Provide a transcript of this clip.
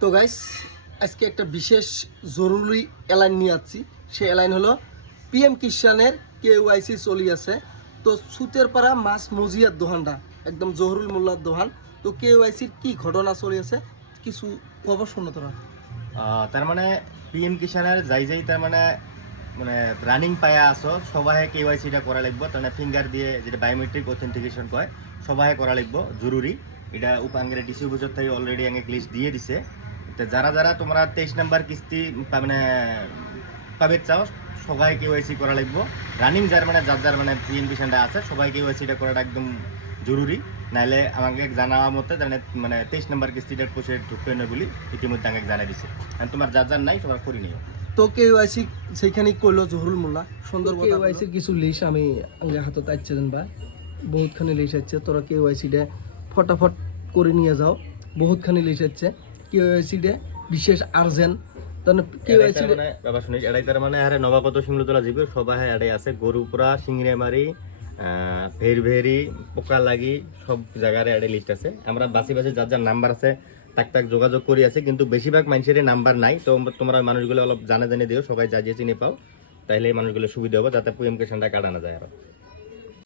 তো গাইস আজকে একটা বিশেষ জরুরি এলাইন নিয়ে আসছি। সেই এলাইন হলো পিএম কিষানের KYC চলি আছে। তো সুতের পাড়া মাছ মজিয়ার দোহানটা একদম জহরুল মোল্লার দোহান। তো KYCর কি ঘটনা চলি আছে কিছু খবর শোনো তোরা। তার মানে পিএম কিষানের যাই তার মানে মানে রানিং পায়া আসো সবাই KYCটা করা লাগবে, তার মানে ফিঙ্গার দিয়ে যেটা বায়োমেট্রিক অথেন্টিকেশন কয় সবাই করা লাগবে জরুরি। এটা উপাঙ্গের ডিসি অফিসের থেকে অলরেডি আগে লিস্ট দিয়ে দিছে। তো যারা যারা তোমরা 23 নম্বর কিস্তি মানে পাবে চাও সবাই KYC করা লাগবে। রানিং যার মানে যার মানে পিএম কিষানটা আছে সবাই KYCটা করাটা একদম জরুরি। নাহলে আমাকে জানাওয়া মতে মানে 23 নম্বর কিস্তিটার পয়সা ঢুকতে না বলি ইতিমধ্যে আমাকে জানাই দিছে। আর তোমার যার নাই সবার করি নিও। তো KYC সেইখানে করলো জহরুল মোল্লা সুন্দর KYC কিছু লিস্ট আমি আগে হাতে তাইছে বা বহুতখানি লিস্ট আছে। তোরা KYCটা ফটাফট করে নিয়ে যাও। বহুতখানি লিস্ট আছে KYCটা বিশেষ আর্জেন্ট। তাহলে KYC মানে বাবা শুনিস এটাই তার মানে আরে নবাগত শিমলতলা জিবি সবাই এটাই আছে গরুপুরা সিংড়েমারি ভেরি পোকা লাগি সব জায়গায় এটাই লিস্ট আছে। আমরা বাসি যার নাম্বার আছে তাক যোগাযোগ করি আছে, কিন্তু বেশিরভাগ মানুষের নাম্বার নাই। তো তোমরা মানুষগুলো অলপ জানা দিও সবাই যা চিনে পাও, তাইলে এই মানুষগুলো সুবিধা হবে যাতে পিএম কিষানটা কাটানো যায় আরো।